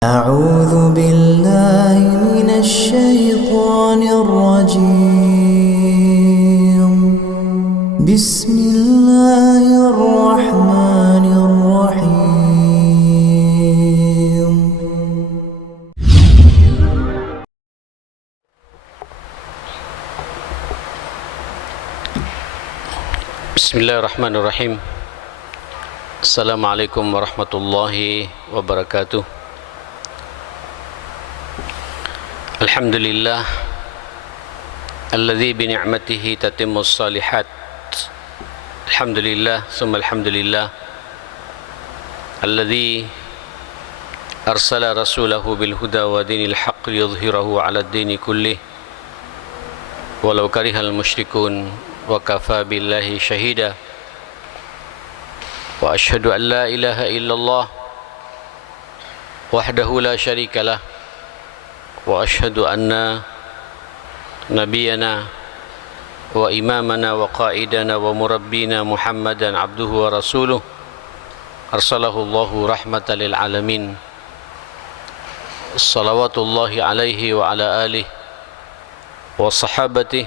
أعوذ بالله من الشيطان الرجيم بسم الله الرحمن الرحيم بسم الله الرحمن الرحيم. السلام عليكم ورحمة الله وبركاته. الحمد لله الذي بنعمته تتم الصالحات. الحمد لله ثم الحمد لله الذي أرسل رسوله بالهدى ودين الحق ليظهره على الدين كله ولو كره المشركون وكفى بالله شهيدا. وأشهد أن لا إله إلا الله وحده لا شريك له وأشهد أن نبينا وإمامنا وقائدنا ومربينا محمدا عبده ورسوله أرسله الله رحمة للعالمين صلوات الله عليه وعلى آله وصحابته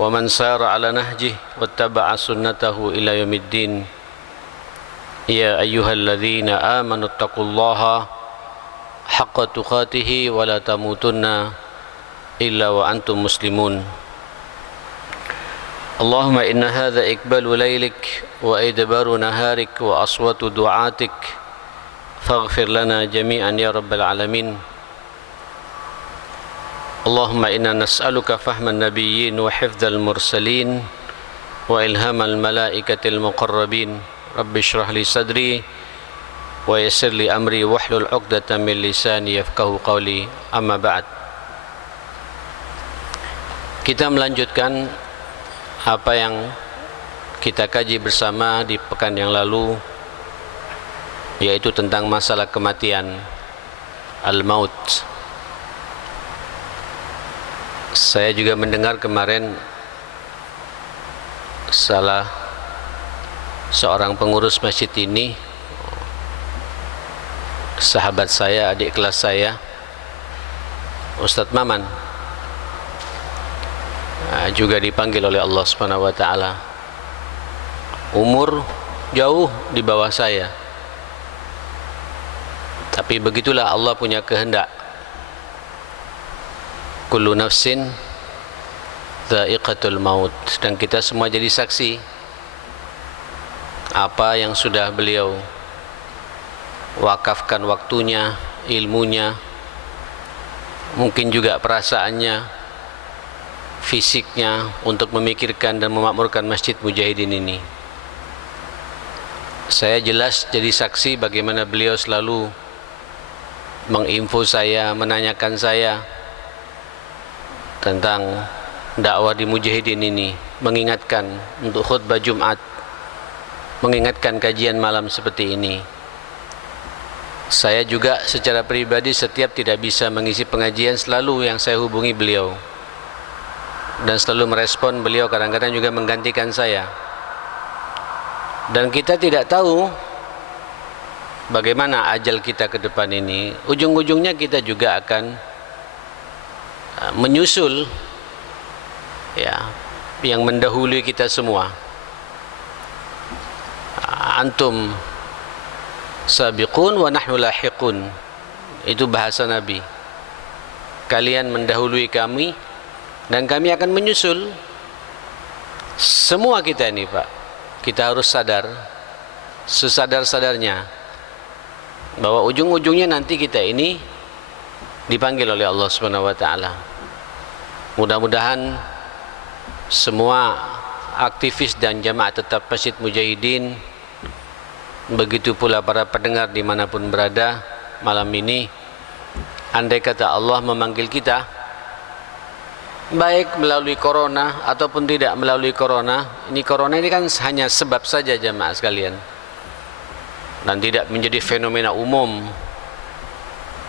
ومن سار على نهجه واتبع سنته إلى يوم الدين. يا أيها الذين آمنوا اتقوا الله حق تقاته ولا تموتن إلا وأنتم مسلمون. اللهم إن هذا إقبال ليلك وإدبار نهارك وأصوات دعاتك فاغفر لنا جميعا يا رب العالمين. اللهم إنا نسألك فهم النبيين وحفظ المرسلين وإلهام الملائكة المقربين. رب اشرح لي صدري ويسر لي أمري واحلل عقدة من لساني يفقهوا قولي. أما بعد. Kita melanjutkan apa yang kita kaji bersama di pekan yang lalu, yaitu tentang masalah kematian, al-maut. Saya juga mendengar kemarin salah seorang pengurus masjid ini, sahabat saya, adik kelas saya, Ustadz Maman, juga dipanggil oleh Allah Subhanahu wa taala. Umur jauh di bawah saya, tapi begitulah Allah punya kehendak. Kullu nafsin dha'iqatul maut, dan kita semua jadi saksi apa yang sudah beliau wakafkan waktunya, ilmunya, mungkin juga perasaannya, fisiknya untuk memikirkan dan memakmurkan Masjid Mujahidin ini. Saya jelas jadi saksi bagaimana beliau selalu menginfo saya, menanyakan saya tentang dakwah di Mujahidin ini, mengingatkan untuk khutbah Jumat, mengingatkan kajian malam seperti ini. Saya juga secara pribadi setiap tidak bisa mengisi pengajian, selalu yang saya hubungi beliau, dan selalu merespon beliau, kadang-kadang juga menggantikan saya. Dan kita tidak tahu bagaimana ajal kita ke depan ini. Ujung-ujungnya kita juga akan menyusul ya yang mendahului kita semua. Antum sabiqun wa nahnu lahiqun, itu bahasa Nabi. Kalian mendahului kami dan kami akan menyusul. Semua kita ini, Pak, kita harus sadar, sesadar-sadarnya, bahwa ujung-ujungnya nanti kita ini dipanggil oleh Allah Subhanahu wa taala. Mudah-mudahan semua aktivis dan jamaah tetap Masjid Mujahidin, begitu pula para pendengar dimanapun berada malam ini, andai kata Allah memanggil kita, baik melalui corona ataupun tidak melalui corona, ini kan hanya sebab saja jamaah sekalian, dan tidak menjadi fenomena umum.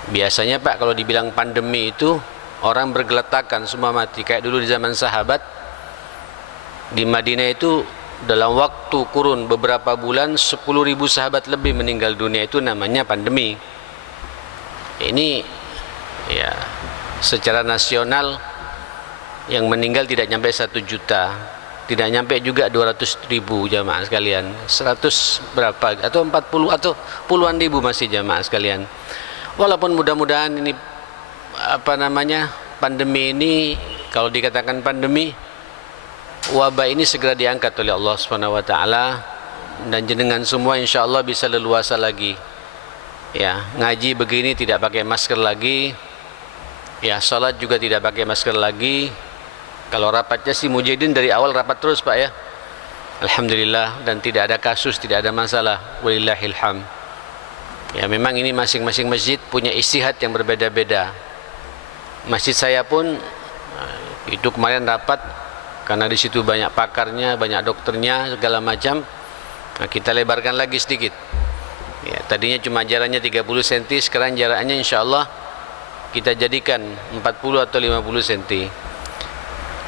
Biasanya, Pak, kalau dibilang pandemi itu orang bergeletakan, semua mati. Kayak dulu di zaman sahabat di Madinah itu dalam waktu kurun beberapa bulan 10.000 sahabat lebih meninggal dunia. Itu namanya pandemi. Ini ya secara nasional yang meninggal tidak nyampe 1 juta, tidak nyampe juga 200.000 jamaah sekalian, 100 berapa atau 40 atau puluhan ribu masih jamaah sekalian. Walaupun mudah-mudahan ini pandemi ini, kalau dikatakan pandemi, wabah ini segera diangkat oleh Allah Subhanahu wa taala, dan jenengan semua insyaallah bisa leluasa lagi. Ya, ngaji begini tidak pakai masker lagi. Ya, salat juga tidak pakai masker lagi. Kalau rapatnya sih Mujahidin dari awal rapat terus Pak ya. Alhamdulillah, dan tidak ada kasus, tidak ada masalah. Walillahil hamd. Ya, memang ini masing-masing masjid punya istihad yang berbeda-beda. Masjid saya pun itu kemarin rapat karena di situ banyak pakarnya, banyak dokternya, segala macam. Nah, kita lebarkan lagi sedikit. Ya, tadinya cuma jaraknya 30 cm, sekarang jaraknya insyaallah kita jadikan 40 atau 50 cm.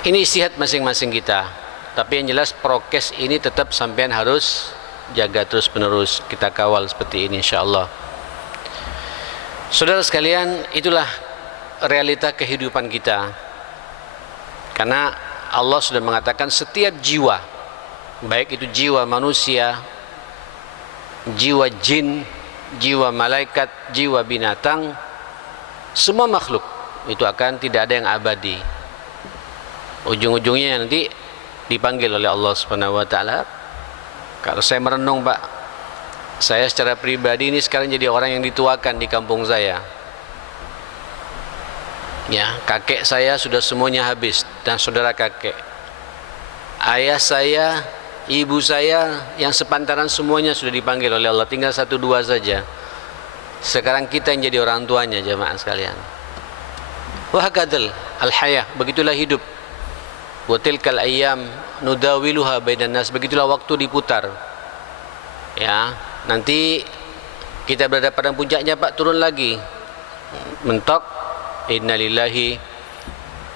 Ini istihad masing-masing kita. Tapi yang jelas prokes ini tetap sampean harus jaga terus menerus, kita kawal seperti ini insyaallah. Saudara sekalian, itulah realita kehidupan kita. Karena Allah sudah mengatakan setiap jiwa, baik itu jiwa manusia, jiwa jin, jiwa malaikat, jiwa binatang, semua makhluk itu akan tidak ada yang abadi. Ujung-ujungnya nanti dipanggil oleh Allah Subhanahu wa taala. Kalau saya merenung Pak, saya secara pribadi ini sekarang jadi orang yang dituakan di kampung saya. Ya, kakek saya sudah semuanya habis, dan saudara kakek, ayah saya, ibu saya, yang sepantaran semuanya sudah dipanggil oleh Allah, tinggal 1-2 saja. Sekarang kita yang jadi orang tuanya jemaah sekalian. Wahakadal al-hayah, begitulah hidup. Wa tilkal ayyam nudawiluha bainan nas, begitulah waktu diputar. Ya, nanti kita berada pada puncaknya Pak, turun lagi. Mentok. Innalillahi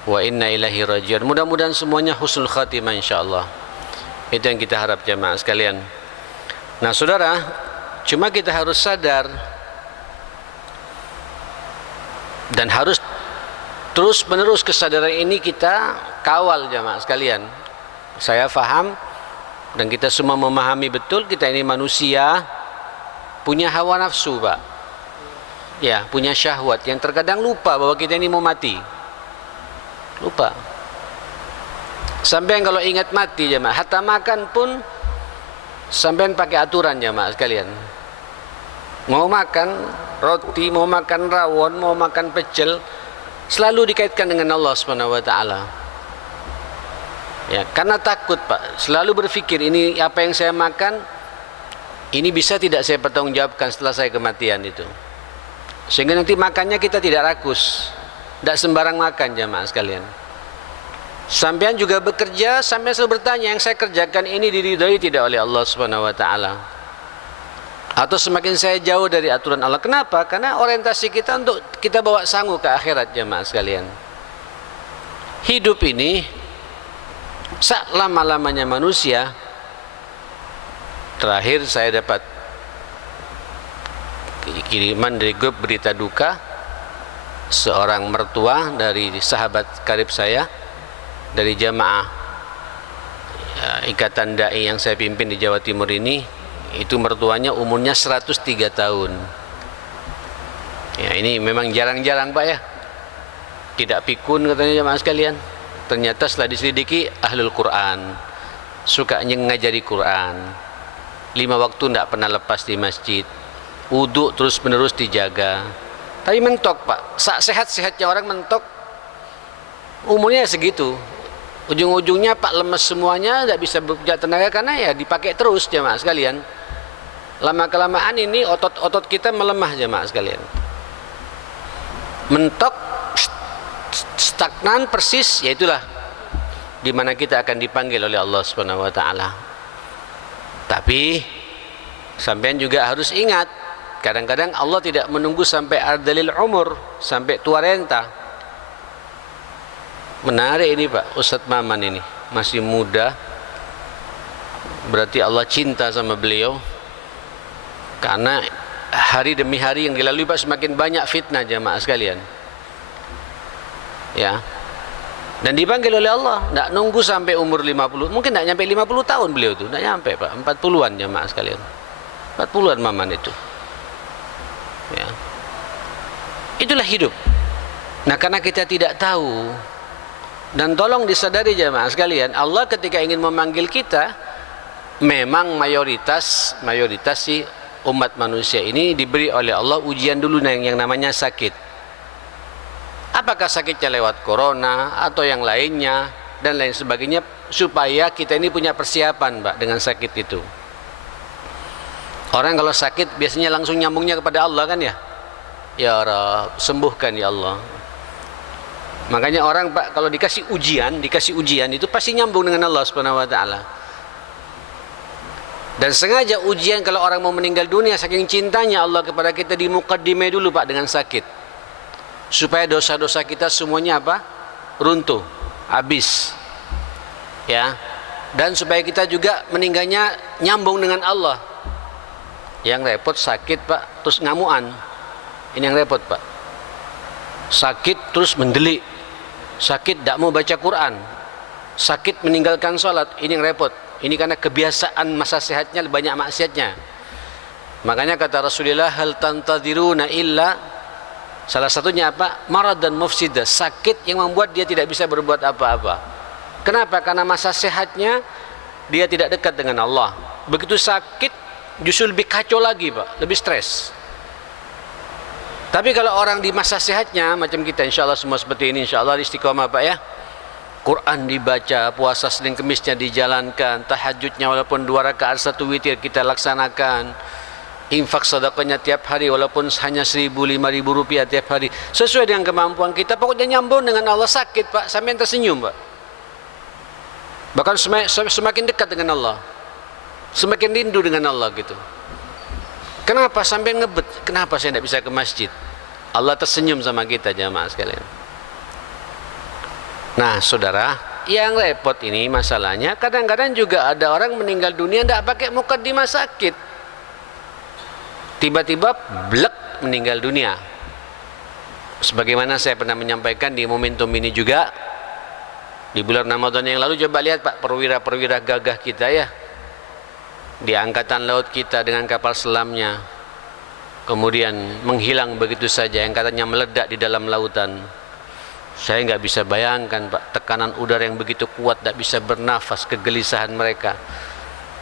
wa inna ilaihi raji'un. Mudah-mudahan semuanya husnul khatimah insyaallah. Itu yang kita harap jemaah sekalian. Nah, saudara, cuma kita harus sadar dan harus terus menerus kesadaran ini kita kawal jemaah sekalian. Saya faham dan kita semua memahami betul, kita ini manusia punya hawa nafsu Pak. Ya, punya syahwat yang terkadang lupa bahwa kita ini mau mati. Lupa. Sampai kalau ingat mati jemaah, hatta makan pun sampean pakai aturan jemaah sekalian. Mau makan roti, mau makan rawon, mau makan pecel, selalu dikaitkan dengan Allah Subhanahu wa taala. Ya, karena takut Pak, selalu berpikir ini apa yang saya makan ini bisa tidak saya pertanggungjawabkan setelah saya kematian itu. Sehingga nanti makannya kita tidak rakus, tidak sembarang makan jemaah sekalian. Sampean juga bekerja, sampean selalu bertanya, yang saya kerjakan ini diridhoi tidak oleh Allah Subhanahu wa taala? Atau semakin saya jauh dari aturan Allah. Kenapa? Karena orientasi kita untuk kita bawa sangu ke akhirat jemaah sekalian. Hidup ini selama-lamanya manusia. Terakhir saya dapat kiriman dari grup berita duka, seorang mertua dari sahabat karib saya, dari jamaah ikatan dai yang saya pimpin di Jawa Timur ini. Itu mertuanya umurnya 103 tahun. Ya, ini memang jarang-jarang Pak ya, tidak pikun katanya jamaah sekalian. Ternyata setelah diselidiki ahlul Quran, suka ngajari Quran, 5 waktu tidak pernah lepas di masjid, wudu terus menerus dijaga. Tapi mentok Pak, sehat-sehatnya orang mentok, umurnya segitu. Ujung-ujungnya Pak lemes semuanya, tidak bisa bekerja tenaga karena ya dipakai terus jemaah sekalian. Lama-kelamaan ini otot-otot kita melemah jemaah sekalian. Mentok, stagnan persis, yaitulah di mana kita akan dipanggil oleh Allah Subhanahu wa taala. Tapi sampean juga harus ingat, kadang-kadang Allah tidak menunggu sampai ardalil umur, sampai tua renta. Menarik ini Pak, Ustadz Maman ini masih muda, berarti Allah cinta sama beliau. Karena hari demi hari yang dilalui Pak, semakin banyak fitnah jamaah sekalian. Ya. Dan dipanggil oleh Allah, tidak nunggu sampai umur 50, mungkin tidak nyampe 50 tahun beliau itu, tidak nyampe Pak, 40-an jamaah sekalian. 40-an Maman itu. Ya. Itulah hidup. Nah, karena kita tidak tahu, dan tolong disadari jamaah sekalian, Allah ketika ingin memanggil kita, memang mayoritas sih umat manusia ini diberi oleh Allah ujian dulu yang namanya sakit. Apakah sakitnya lewat corona atau yang lainnya dan lain sebagainya, supaya kita ini punya persiapan Pak dengan sakit itu. Orang kalau sakit biasanya langsung nyambungnya kepada Allah kan ya. Ya Rabb, sembuhkan ya Allah. Makanya orang Pak kalau dikasih ujian itu pasti nyambung dengan Allah Subhanahu wa taala. Dan sengaja ujian kalau orang mau meninggal dunia, saking cintanya Allah kepada kita, di muqaddimah dulu Pak dengan sakit. Supaya dosa-dosa kita semuanya apa? Runtuh, habis. Ya. Dan supaya kita juga meninggalnya nyambung dengan Allah. Yang repot sakit Pak, terus ngamuan. Ini yang repot Pak. Sakit terus mendelik. Sakit tidak mau baca Quran. Sakit meninggalkan sholat. Ini yang repot. Ini karena kebiasaan masa sehatnya banyak maksiatnya. Makanya kata Rasulullah, hal tantadiruna illa, salah satunya apa? Marad dan mufsidah, sakit yang membuat dia tidak bisa berbuat apa-apa. Kenapa? Karena masa sehatnya dia tidak dekat dengan Allah. Begitu sakit justru lebih kacau lagi Pak, lebih stres. Tapi kalau orang di masa sehatnya macam kita, insya Allah semua seperti ini, insya Allah istiqomah Pak ya. Quran dibaca, puasa Senin Kemisnya dijalankan, tahajudnya walaupun 2 rakaat 1 witir kita laksanakan, infak sedekahnya tiap hari walaupun hanya 1.000, 5.000 rupiah tiap hari, sesuai dengan kemampuan kita. Pokoknya nyambung dengan Allah. Sakit Pak, sampai tersenyum Pak, bahkan semakin dekat dengan Allah, semakin rindu dengan Allah gitu. Kenapa? Sampai ngebet, kenapa saya tidak bisa ke masjid? Allah tersenyum sama kita jamaah sekalian. Nah saudara, yang repot ini masalahnya, kadang-kadang juga ada orang meninggal dunia tidak pakai muqaddimah sakit, tiba-tiba blek meninggal dunia. Sebagaimana saya pernah menyampaikan di momentum ini juga di bulan Ramadan yang lalu, coba lihat Pak, perwira-perwira gagah kita ya, di angkatan laut kita dengan kapal selamnya, kemudian menghilang begitu saja, yang katanya meledak di dalam lautan. Saya nggak bisa bayangkan Pak, tekanan udara yang begitu kuat, tidak bisa bernafas, kegelisahan mereka.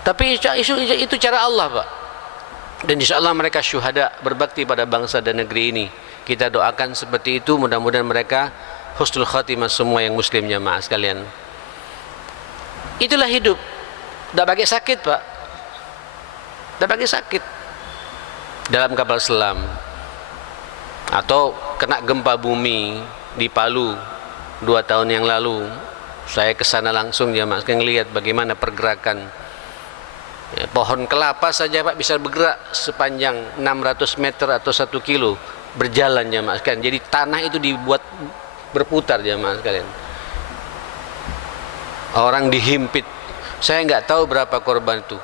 Tapi itu cara Allah Pak. Dan insya Allah mereka syuhada, berbakti pada bangsa dan negeri ini. Kita doakan seperti itu, mudah-mudahan mereka husnul khatimah semua yang muslim jamaah sekalian. Itulah hidup. Tidak pakai sakit Pak, tidak pakai sakit. Dalam kapal selam, atau kena gempa bumi di Palu 2 tahun yang lalu, saya kesana langsung jamaah sekalian, lihat bagaimana pergerakan. Ya, pohon kelapa saja Pak bisa bergerak sepanjang 600 meter atau 1 kilo berjalan jamaah sekalian. Jadi tanah itu dibuat berputar jamaah sekalian. Orang dihimpit. Saya nggak tahu berapa korban itu.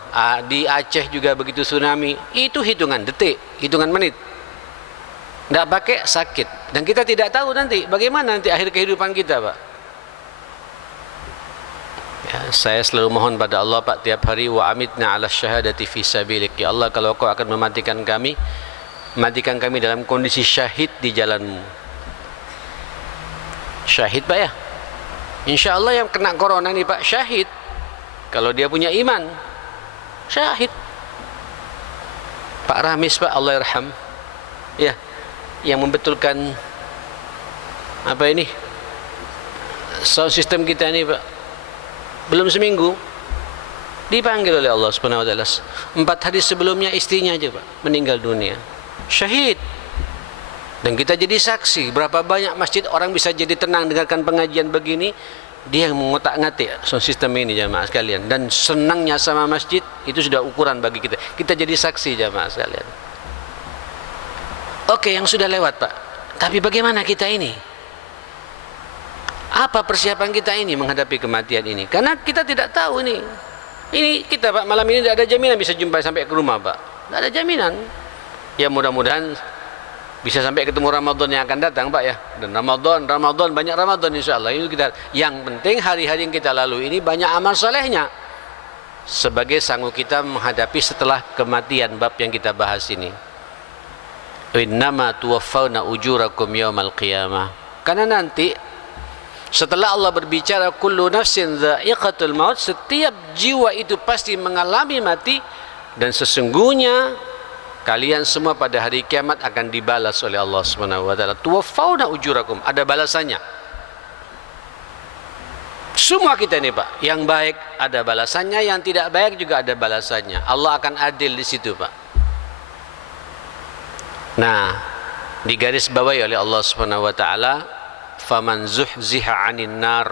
Di Aceh juga begitu tsunami. Itu hitungan detik, hitungan menit. Nggak pakai sakit. Dan kita tidak tahu nanti bagaimana nanti akhir kehidupan kita Pak. Ya, saya selalu mohon pada Allah Pak tiap hari, wa amitna ala syahadati fi sabilik. Ya Allah, kalau Kau akan mematikan kami, matikan kami dalam kondisi syahid di jalan-Mu. Syahid Pak ya. Insya Allah yang kena corona ini Pak syahid, kalau dia punya iman, syahid. Pak Ramis Pak, Allah yarham, ya, yang membetulkan apa ini sound system kita ini Pak, belum seminggu dipanggil oleh Allah Subhanahu wa taala. 4 hari sebelumnya istrinya aja Pak meninggal dunia, syahid. Dan kita jadi saksi berapa banyak masjid orang bisa jadi tenang dengarkan pengajian begini. Dia yang mengotak-ngatik sound system ini jamaah sekalian, dan senangnya sama masjid itu sudah ukuran bagi kita. Kita jadi saksi jamaah sekalian. Oke, yang sudah lewat Pak, tapi bagaimana kita ini? Apa persiapan kita ini menghadapi kematian ini? Karena kita tidak tahu ini. Ini kita Pak malam ini tidak ada jaminan bisa jumpa sampai ke rumah Pak. Tidak ada jaminan. Ya mudah-mudahan bisa sampai ketemu Ramadan yang akan datang Pak ya. Dan Ramadan banyak Ramadan insyaallah. Ini kita, yang penting hari-hari yang kita lalui ini banyak amal salehnya sebagai sanggup kita menghadapi setelah kematian, bab yang kita bahas ini. Innama tuwaffawna ujurakum yaumal qiyamah. Karena nanti setelah Allah berbicara kullu nafsin dha'iqatul maut, setiap jiwa itu pasti mengalami mati, dan sesungguhnya kalian semua pada hari kiamat akan dibalas oleh Allah Subhanahu wa taala. Tuwaffawna ujurakum, ada balasannya. Semua kita ini Pak, yang baik ada balasannya, yang tidak baik juga ada balasannya. Allah akan adil di situ Pak. Nah, digaris bawahi oleh Allah Subhanahu wa taala, faman zuhziha 'anil nar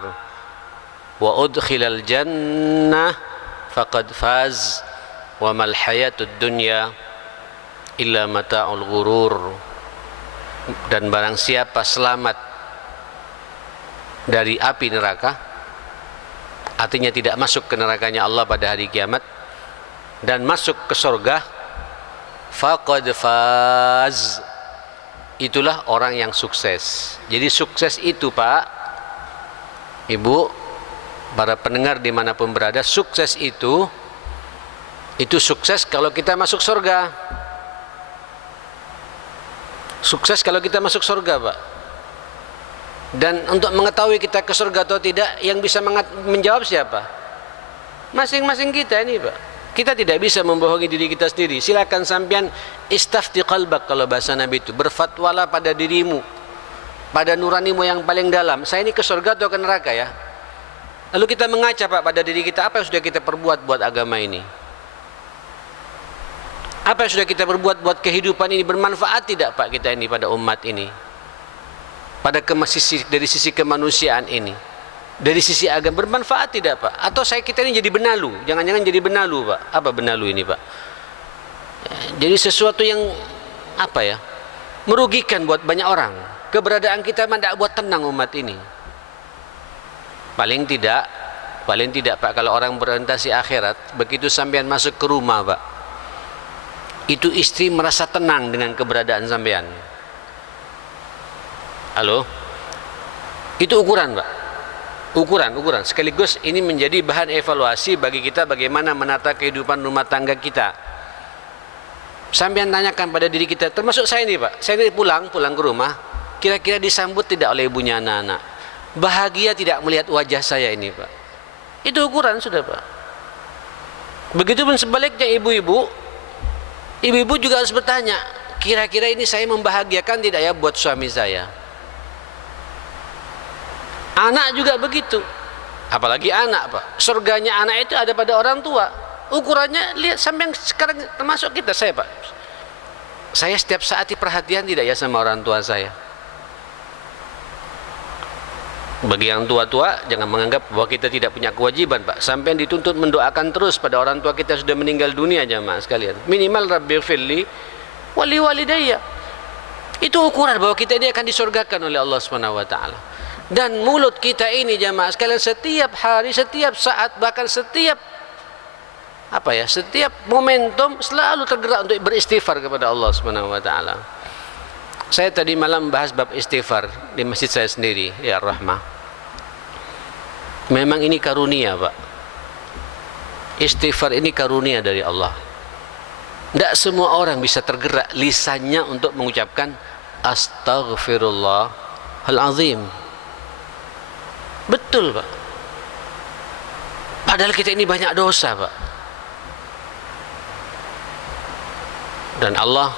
wa udkhilal jannah faqad faz wa mal hayatud dunya illa mata'ul ghurur. Dan barang siapa selamat dari api neraka, artinya tidak masuk ke nerakanya Allah pada hari kiamat, dan masuk ke surga, faqad faz, itulah orang yang sukses. Jadi sukses itu Pak, Ibu, para pendengar dimanapun berada, sukses itu sukses kalau kita masuk surga. Sukses kalau kita masuk surga Pak. Dan untuk mengetahui kita ke surga atau tidak, yang bisa menjawab siapa? Masing-masing kita ini Pak. Kita tidak bisa membohongi diri kita sendiri. Silakan sampean istafti qalbak, kalau bahasa Nabi itu, berfatwalah pada dirimu, pada nuranimu yang paling dalam. Saya ini ke surga atau ke neraka ya? Lalu kita mengaca Pak pada diri kita, apa yang sudah kita perbuat buat agama ini? Apa yang sudah kita berbuat buat kehidupan ini? Bermanfaat tidak Pak kita ini pada umat ini? Pada dari sisi kemanusiaan ini, dari sisi agama, bermanfaat tidak Pak? Atau kita ini jadi benalu? Jangan-jangan jadi benalu Pak? Apa benalu ini Pak? Jadi sesuatu yang apa ya, merugikan buat banyak orang. Keberadaan kita tidak buat tenang umat ini. Paling tidak Pak, kalau orang berorientasi akhirat, begitu sampean masuk ke rumah Pak, itu istri merasa tenang dengan keberadaan sampean. Halo? Itu ukuran Pak. Ukuran. Sekaligus ini menjadi bahan evaluasi bagi kita bagaimana menata kehidupan rumah tangga kita. Sampean tanyakan pada diri kita, termasuk saya ini Pak. Saya ini pulang ke rumah, kira-kira disambut tidak oleh ibunya anak-anak? Bahagia tidak melihat wajah saya ini Pak? Itu ukuran sudah Pak. Begitupun sebaliknya ibu-ibu juga harus bertanya, kira-kira ini saya membahagiakan tidak ya buat suami saya? Anak juga begitu. Apalagi anak Pak. Surganya anak itu ada pada orang tua. Ukurannya lihat sampai yang sekarang, termasuk kita, saya Pak. Saya setiap saat perhatian tidak ya sama orang tua saya? Bagi yang tua-tua, jangan menganggap bahwa kita tidak punya kewajiban Pak. Sampai dituntut mendoakan terus pada orang tua kita sudah meninggal dunia jamaah sekalian. Minimal rabbighfirli wali walidayya. Itu ukuran bahwa kita ini akan disurgakan oleh Allah Subhanahu wa taala. Dan mulut kita ini jamaah sekalian, setiap hari, setiap saat, bahkan setiap momentum selalu tergerak untuk beristighfar kepada Allah Subhanahu wa taala. Saya tadi malam bahas bab istighfar di masjid saya sendiri, ya Rahmah. Memang ini karunia Pak. Istighfar ini karunia dari Allah. Tidak semua orang bisa tergerak lisannya untuk mengucapkan astaghfirullahalazim. Betul Pak. Padahal kita ini banyak dosa Pak. Dan Allah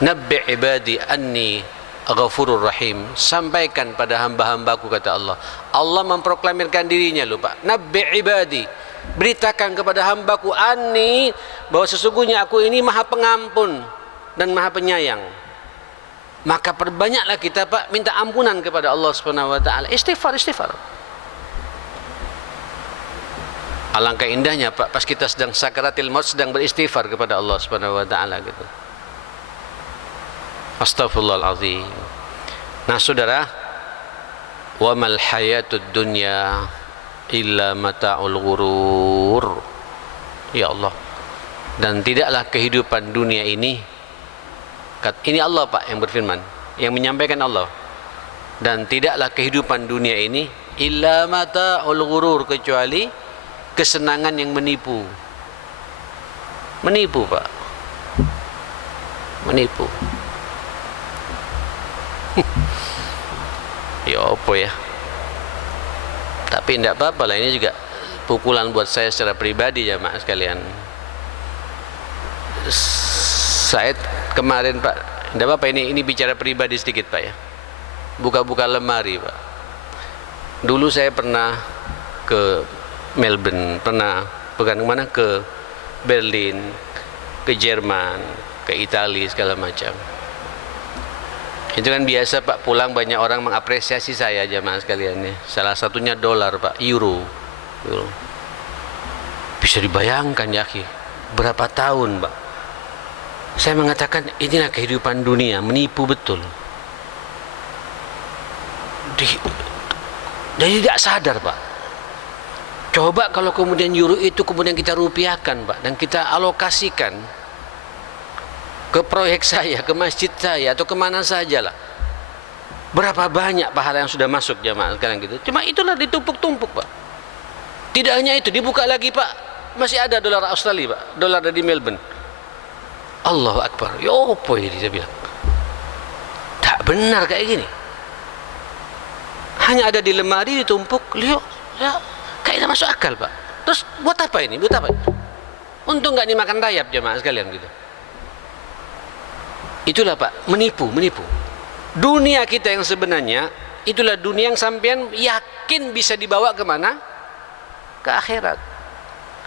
Nabbi ibadi anni ghafurur rahim. Sampaikan pada hamba-hambaku, kata Allah. Allah memproklamirkan dirinya loh Pak. Nabbi ibadi, beritakan kepada hambaku anni, bahwa sesungguhnya aku ini maha pengampun dan maha penyayang. Maka perbanyaklah kita Pak minta ampunan kepada Allah Subhanahu wa taala. Istighfar. Alangkah indahnya Pak pas kita sedang sakaratil maut sedang beristighfar kepada Allah Subhanahu wa taala gitu. Astaghfirullahalazim. Nah saudara, wa mal hayatud dunya illa mata'ul ghurur. Ya Allah, Dan tidaklah kehidupan dunia ini, ini Allah Pak yang berfirman, yang menyampaikan Allah, dan tidaklah kehidupan dunia ini illa mata'ul ghurur, kecuali kesenangan yang menipu. Menipu Pak, menipu. Ya apa ya, tapi tidak apa-apa lah, ini juga pukulan buat saya secara pribadi jamaah sekalian. Saya kemarin Pak, tidak apa-apa, ini bicara pribadi sedikit Pak ya, buka-buka lemari Pak. Dulu saya pernah ke Melbourne, pernah bukan kemana, ke Berlin, ke Jerman, ke Italia, segala macam. Itu kan biasa Pak, pulang banyak orang mengapresiasi saya jamaah sekalian ya. Salah satunya dolar Pak, euro. Bisa dibayangkan ya akhi, berapa tahun Pak saya mengatakan inilah kehidupan dunia, menipu betul. Jadi tidak sadar Pak. Coba kalau kemudian euro itu kemudian kita rupiahkan Pak, dan kita alokasikan ke proyek saya, ke masjid saya, atau kemana saja lah, berapa banyak pahala yang sudah masuk jamaah sekarang gitu. Cuma itulah ditumpuk-tumpuk Pak. Tidak hanya itu, dibuka lagi Pak, masih ada dolar Australia Pak, dolar dari Melbourne. Allahu Akbar, ya apa ini, saya bilang tak benar kayak gini. Hanya ada di lemari, ditumpuk, lihat ya, kayaknya masuk akal Pak. Terus buat apa ini, buat apa? Untung nggak dimakan rayap jamaah sekalian gitu. Itulah Pak, menipu. Dunia kita yang sebenarnya, itulah dunia yang sampean yakin bisa dibawa kemana? Ke akhirat,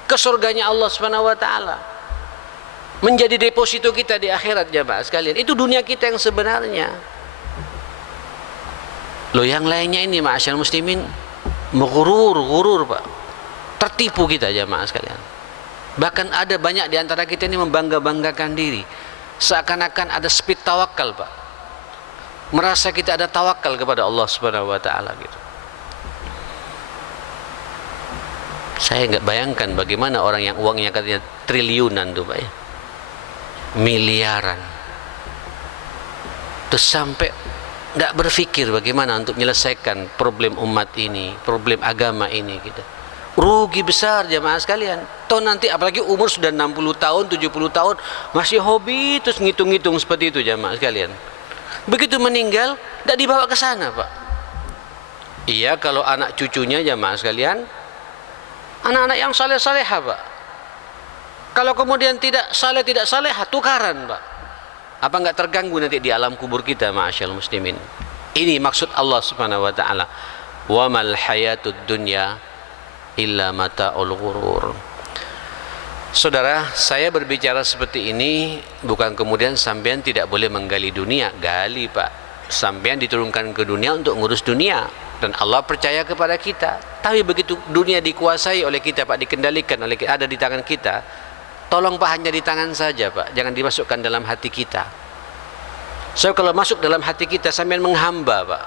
ke surganya Allah Subhanahu wa Ta'ala, menjadi deposito kita di akhirat jamaah sekalian. Itu dunia kita yang sebenarnya. Loh yang lainnya ini ma'asyal muslimin, gurur Pak, tertipu kita jamaah sekalian. Bahkan ada banyak di antara kita ini membangga-banggakan diri, seakan-akan ada speed tawakal Pak, merasa kita ada tawakal kepada Allah Subhanahu wa Ta'ala gitu. Saya nggak bayangkan bagaimana orang yang uangnya katanya triliunan tuh Pak ya, miliaran, terus sampai nggak berpikir bagaimana untuk menyelesaikan problem umat ini, problem agama ini gitu. Rugi besar jamaah sekalian. Toh nanti apalagi umur sudah 60 tahun, 70 tahun masih hobi terus ngitung-ngitung seperti itu jamaah sekalian. Begitu meninggal tidak dibawa ke sana Pak. Iya, kalau anak cucunya jamaah sekalian, anak-anak yang saleh-salehah Pak. Kalau kemudian tidak salehah, tukaran Pak. Apa enggak terganggu nanti di alam kubur kita ma'asyal muslimin? Ini maksud Allah Subhanahu wa Ta'ala, wa mal hayatud dunya illa mata'ul ghurur. Saudara, saya berbicara seperti ini bukan kemudian sampean tidak boleh menggali dunia. Gali Pak, sampean diturunkan ke dunia untuk ngurus dunia, dan Allah percaya kepada kita. Tapi begitu dunia dikuasai oleh kita Pak, dikendalikan oleh kita, ada di tangan kita, tolong Pak, hanya di tangan saja Pak, jangan dimasukkan dalam hati kita. So kalau masuk dalam hati kita, sampean menghamba Pak,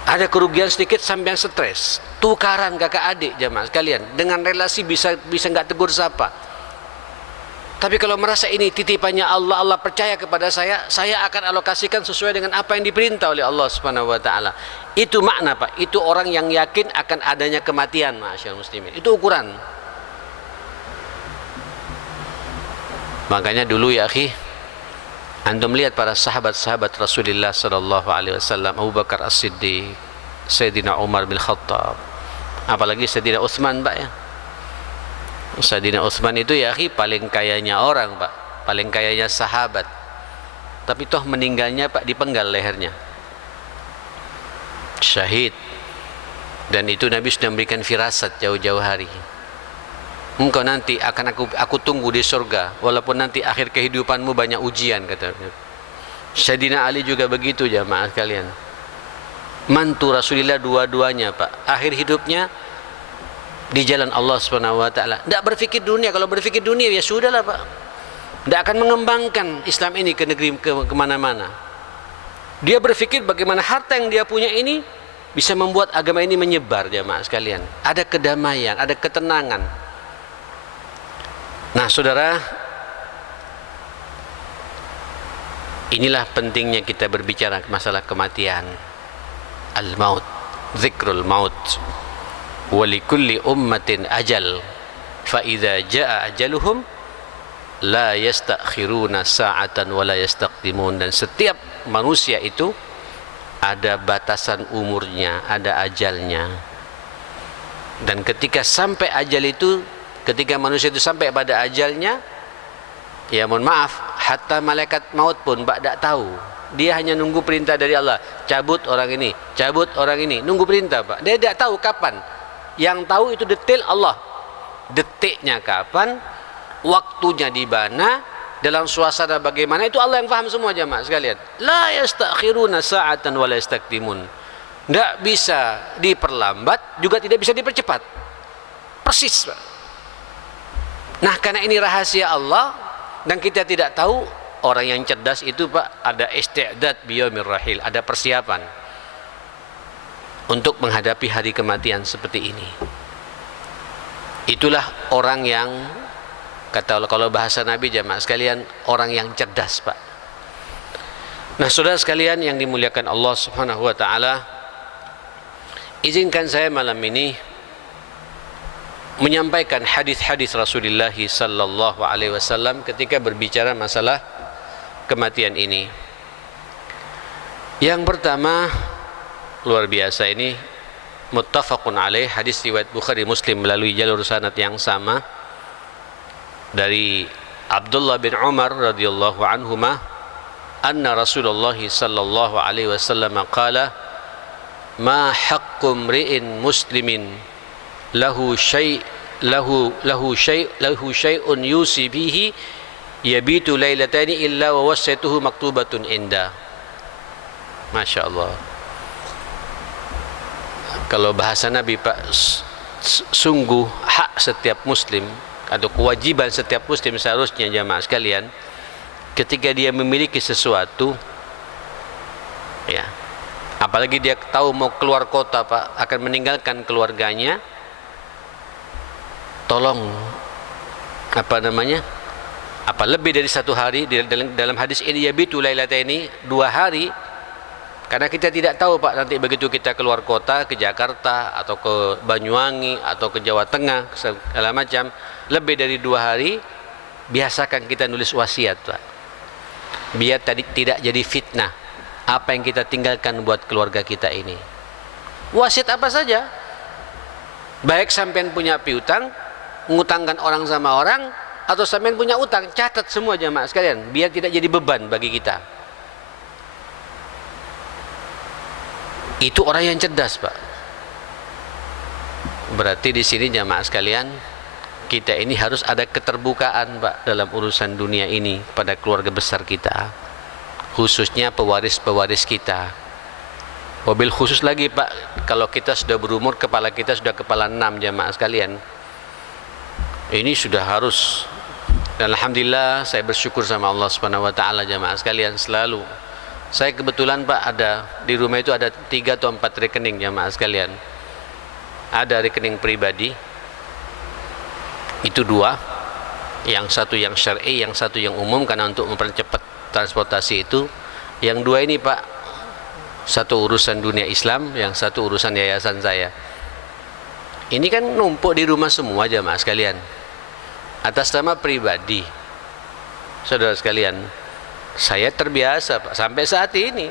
ada kerugian sedikit sampean stres, tukaran kakak adik jamaah sekalian, dengan relasi bisa nggak tegur sapa. Tapi kalau merasa ini titipannya Allah, Allah percaya kepada saya akan alokasikan sesuai dengan apa yang diperintah oleh Allah Subhanahu wa Ta'ala. Itu makna Pak, itu orang yang yakin akan adanya kematian ma'asyarul muslimin. Itu ukuran. Makanya dulu ya akhi, antum lihat para sahabat-sahabat Rasulullah sallallahu alaihi wasallam, Abu Bakar As-Siddiq, Sayyidina Umar bin Khattab, apalagi Sayyidina Utsman Pak ya. Sayyidina Utsman itu ya akhi paling kayanya orang Pak, paling kayanya sahabat. Tapi toh meninggalnya Pak dipenggal lehernya, syahid. Dan itu Nabi sudah memberikan firasat jauh-jauh hari, engkau nanti akan aku tunggu di surga walaupun nanti akhir kehidupanmu banyak ujian, kata Sayyidina Ali juga begitu jamaah sekalian. Mantu Rasulullah dua-duanya Pak, akhir hidupnya di jalan Allah Subhanahu wa Ta'ala. Tidak berpikir dunia. Kalau berpikir dunia ya sudahlah Pak, tidak akan mengembangkan Islam ini ke negeri kemana-mana. Dia berpikir bagaimana harta yang dia punya ini bisa membuat agama ini menyebar jamaah sekalian. Ada kedamaian, ada ketenangan. Nah saudara, inilah pentingnya kita berbicara masalah kematian. Al-maut, zikrul maut. Wa likulli ummatin ajal, fa idza jaa ajaluhum la yastakhiruna sa'atan wa la yastaqdimun. Dan setiap manusia itu ada batasan umurnya, ada ajalnya. Dan ketika sampai ajal itu, ketika manusia itu sampai pada ajalnya, ya mohon maaf, hatta malaikat maut pun tak tahu. Dia hanya nunggu perintah dari Allah. Cabut orang ini, cabut orang ini. Nunggu perintah, Pak. Dia tidak tahu kapan. Yang tahu itu detail Allah. Detiknya kapan, waktunya di mana, dalam suasana bagaimana, itu Allah yang paham semua jamaah sekalian. La yastakhiruna sa'atan wa la yastaqdimun. Tidak bisa diperlambat, juga tidak bisa dipercepat. Persis, Pak. Nah, karena ini rahasia Allah dan kita tidak tahu, orang yang cerdas itu, Pak, ada isti'dad biyaumir rahil, ada persiapan untuk menghadapi hari kematian seperti ini. Itulah orang yang, kata kalau bahasa Nabi jamaah sekalian, orang yang cerdas, Pak. Nah, saudara sekalian yang dimuliakan Allah Subhanahu wa taala, izinkan saya malam ini menyampaikan hadis-hadis Rasulullah sallallahu alaihi wasallam ketika berbicara masalah kematian ini. Yang pertama, luar biasa ini, muttafaqun alaih, hadis riwayat Bukhari Muslim melalui jalur sanad yang sama dari Abdullah bin Umar radhiyallahu anhuma, anna Rasulullah sallallahu alaihi wasallam qala, ma haqqu mri'in muslimin lahu syai'un yusi bihi yabitu lailatani illa wa wasaituhu maktubatun inda. Masya Allah. Kalau bahasa Nabi, Pak, sungguh hak setiap muslim atau kewajiban setiap muslim seharusnya jamaah sekalian, ketika dia memiliki sesuatu, ya, apalagi dia tahu mau keluar kota, Pak, akan meninggalkan keluarganya, tolong apa lebih dari satu hari, dalam hadis ini yabitu lailataini, 2 hari, karena kita tidak tahu, Pak, nanti begitu kita keluar kota ke Jakarta atau ke Banyuwangi atau ke Jawa Tengah segala macam, lebih dari 2 hari, biasakan kita nulis wasiat, Pak, biar tidak jadi fitnah apa yang kita tinggalkan buat keluarga kita ini. Wasiat apa saja, baik sampean punya piutang, mengutangkan orang sama orang, atau sampean punya utang, catat semua jamaah sekalian, biar tidak jadi beban bagi kita. Itu orang yang cerdas, Pak. Berarti di sini jamaah sekalian, kita ini harus ada keterbukaan, Pak, dalam urusan dunia ini pada keluarga besar kita, khususnya pewaris-pewaris kita. Wabil khusus lagi, Pak, kalau kita sudah berumur, kepala kita sudah kepala 6 jamaah sekalian. Ini sudah harus. Dan alhamdulillah saya bersyukur sama Allah Subhanahu wa taala jamaah sekalian selalu. Saya kebetulan, Pak, ada di rumah itu ada 3 atau 4 rekening jamaah sekalian. Ada rekening pribadi, itu 2, yang satu yang syar'i, yang satu yang umum, karena untuk mempercepat transportasi itu. Yang 2 ini, Pak, satu urusan dunia Islam, yang satu urusan yayasan saya. Ini kan numpuk di rumah semua jamaah sekalian, atas nama pribadi. Saudara sekalian, saya terbiasa, Pak, sampai saat ini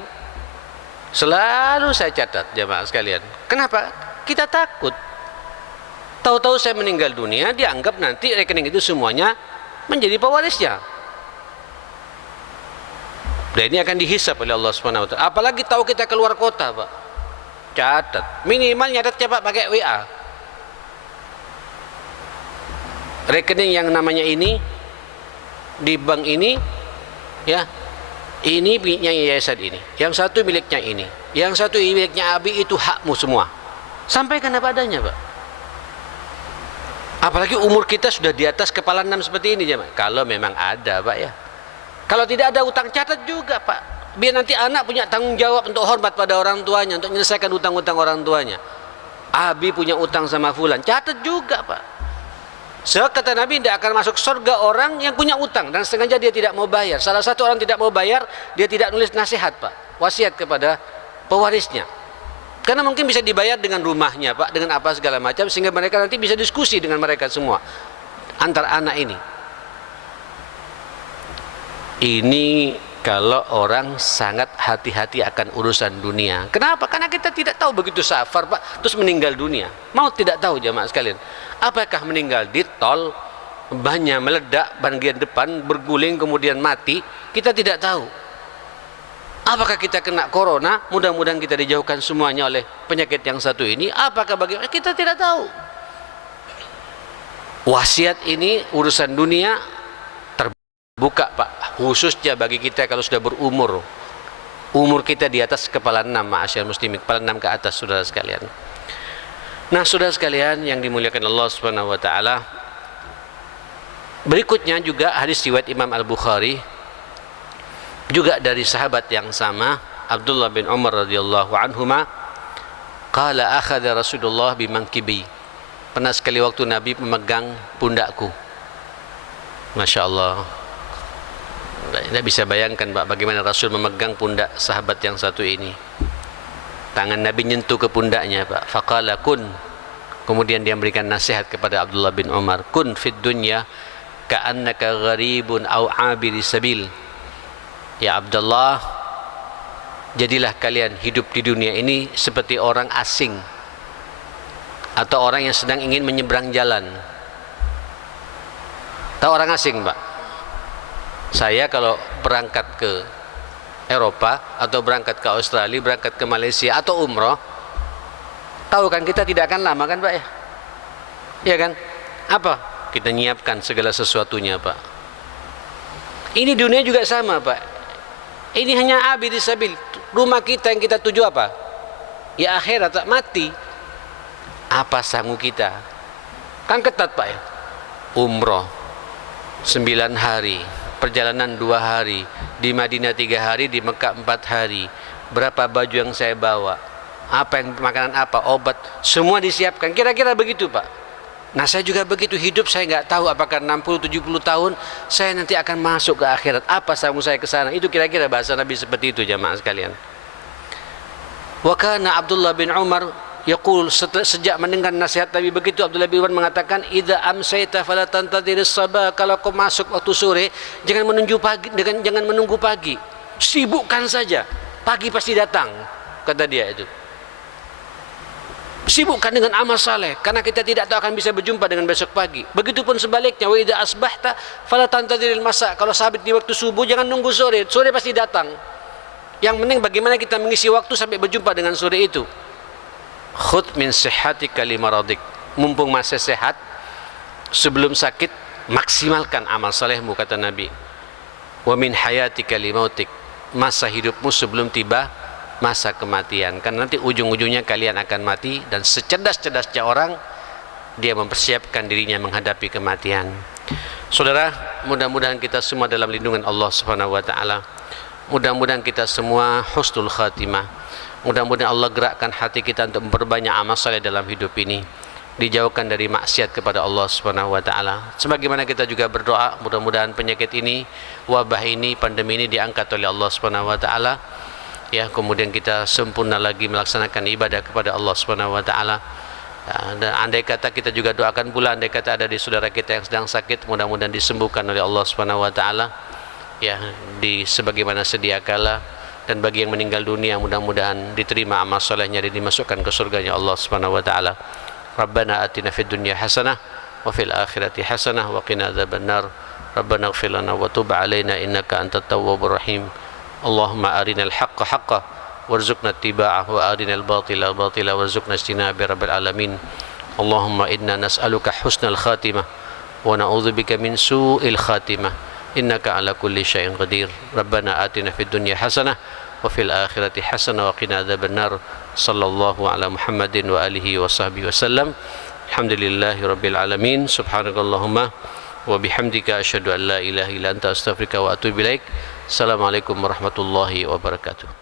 selalu saya catat jamaah sekalian. Kenapa? Kita takut tahu-tahu saya meninggal dunia, dianggap nanti rekening itu semuanya menjadi pewarisnya, dan ini akan dihisap oleh Allah Subhanahu wa taala. Apalagi tahu kita keluar kota, Pak, catat, minimal nyatatnya, Pak, pakai WA. Rekening yang namanya ini di bank ini, ya, ini miliknya yayasan ini, yang satu miliknya ini, yang satu miliknya Abi, itu hakmu semua. Sampaikan apa adanya, Pak. Apalagi umur kita sudah di atas kepala 6 seperti ini, Pak. Kalau memang ada, Pak, ya. Kalau tidak ada utang, catat juga, Pak, biar nanti anak punya tanggung jawab untuk hormat pada orang tuanya, untuk menyelesaikan utang-utang orang tuanya. Abi punya utang sama fulan, catat juga, Pak. Sebab kata Nabi, tidak akan masuk surga orang yang punya utang dan sengaja dia tidak mau bayar. Salah satu orang tidak mau bayar, dia tidak nulis nasihat, Pak, wasiat kepada pewarisnya. Karena mungkin bisa dibayar dengan rumahnya, Pak, dengan apa segala macam, sehingga mereka nanti bisa diskusi dengan mereka semua antar anak ini. Ini kalau orang sangat hati-hati akan urusan dunia. Kenapa? Karena kita tidak tahu, begitu safar, Pak, terus meninggal dunia. Mau tidak tahu jamaah sekalian, apakah meninggal di tol, bannya meledak bagian depan, berguling kemudian mati, kita tidak tahu. Apakah kita kena corona, mudah-mudahan kita dijauhkan semuanya oleh penyakit yang satu ini. Apakah bagaimana, kita tidak tahu. Wasiat ini urusan dunia terbuka, Pak, khususnya bagi kita kalau sudah berumur. Umur kita di atas kepala 6, ma'asyar muslimin, kepala 6 ke atas, saudara sekalian. Nah, saudara sekalian yang dimuliakan Allah Subhanahu wa taala, berikutnya juga hadis riwayat Imam Al-Bukhari juga dari sahabat yang sama, Abdullah bin Umar radhiyallahu anhuma, qala akhadha Rasulullah bimankibi. Pernah sekali waktu Nabi memegang pundakku. Masya Allah. Tidak bisa bayangkan, Pak, bagaimana Rasul memegang pundak sahabat yang satu ini. Tangan Nabi nyentuh ke pundaknya, Pak. Faqala kun. Kemudian dia memberikan nasihat kepada Abdullah bin Umar, kun fid dunya ka'annaka gharibun au abiri sabil. Ya Abdullah, jadilah kalian hidup di dunia ini seperti orang asing atau orang yang sedang ingin menyeberang jalan. Tahu orang asing, Pak? Saya kalau berangkat ke Eropa atau berangkat ke Australia, berangkat ke Malaysia atau umroh, tahu kan kita tidak akan lama kan, Pak, ya? Iya kan? Apa? Kita nyiapkan segala sesuatunya, Pak. Ini dunia juga sama, Pak. Ini hanya abid sabil. Rumah kita yang kita tuju apa? Ya akhirat, tak mati. Apa sanggup kita? Kan ketat, Pak, ya? Umroh 9 hari, perjalanan 2 hari, di Madinah 3 hari, di Mekah 4 hari. Berapa baju yang saya bawa? Apa yang makanan apa, obat, semua disiapkan. Kira-kira begitu, Pak. Nah, saya juga begitu, hidup saya nggak tahu apakah 60-70 tahun saya nanti akan masuk ke akhirat. Apa sanggup saya ke sana? Itu kira-kira bahasa Nabi seperti itu, jamaah sekalian. Wa kana Abdullah bin Umar yaqul, sejak mendengar nasihat Nabi begitu, Abdullah bin Umar mengatakan, idza amsayta fala tantadhiris sabah. Kalau kau masuk waktu sore, jangan menunggu pagi. Sibukkan saja. Pagi pasti datang, kata dia itu. Sibukkan dengan amal saleh, karena kita tidak tahu akan bisa berjumpa dengan besok pagi. Begitupun sebaliknya, wa idza asbahta fala tantadhiril masa. Kalau sabit di waktu subuh, jangan nunggu sore. Sore pasti datang. Yang penting bagaimana kita mengisi waktu sampai berjumpa dengan sore itu. Khudh min sihhatika limaradik. Mumpung masih sehat, sebelum sakit, maksimalkan amal salehmu, kata Nabi. Wa min hayatika limautik. Masa hidupmu sebelum tiba masa kematian, karena nanti ujung-ujungnya kalian akan mati. Dan secerdas-cerdasnya orang, dia mempersiapkan dirinya menghadapi kematian. Saudara, mudah-mudahan kita semua dalam lindungan Allah Subhanahu wa taala. Mudah-mudahan kita semua husnul khatimah. Mudah-mudahan Allah gerakkan hati kita untuk memperbanyak amal saleh dalam hidup ini, dijauhkan dari maksiat kepada Allah Subhanahu wa taala. Sebagaimana kita juga berdoa, mudah-mudahan penyakit ini, wabah ini, pandemi ini diangkat oleh Allah Subhanahu wa taala. Ya, kemudian kita sempurna lagi melaksanakan ibadah kepada Allah Subhanahu wa taala. Dan andai kata kita juga doakan pula, andai kata ada di saudara kita yang sedang sakit, mudah-mudahan disembuhkan oleh Allah Subhanahu wa taala. Ya, di sebagaimana sedia kala. Dan bagi yang meninggal dunia, mudah-mudahan diterima amal solehnya dan dimasukkan ke surganya Allah Subhanahu wa taala. Rabbana atina fid dunya hasanah wa fil akhirati hasanah wa qina adzabannar. Rabbana ighfir lana wa tub 'alaina innaka antat tawwabur rahim. Allahumma arinal haqqa haqqa warzuqna ittiba'ah wa arinal batila batila warzuqna ijtinaba rabbil alamin. Allahumma inna nas'aluka husnal khatimah wa na'udzubika min su'il khatimah innaka ala kulli syai'in qadir. Rabbana atina fid dunya hasanah wa fil akhirati hasanah wa qina adzabannar. Sallallahu ala Muhammadin wa alihi wa sahbihi wasallam. Alhamdulillahi rabbil alamin. Subhanakallahumma wa bihamdika asyhadu an la ilaha illa anta astaghfiruka wa atubu ilaik. Assalamualaikum warahmatullahi wabarakatuh.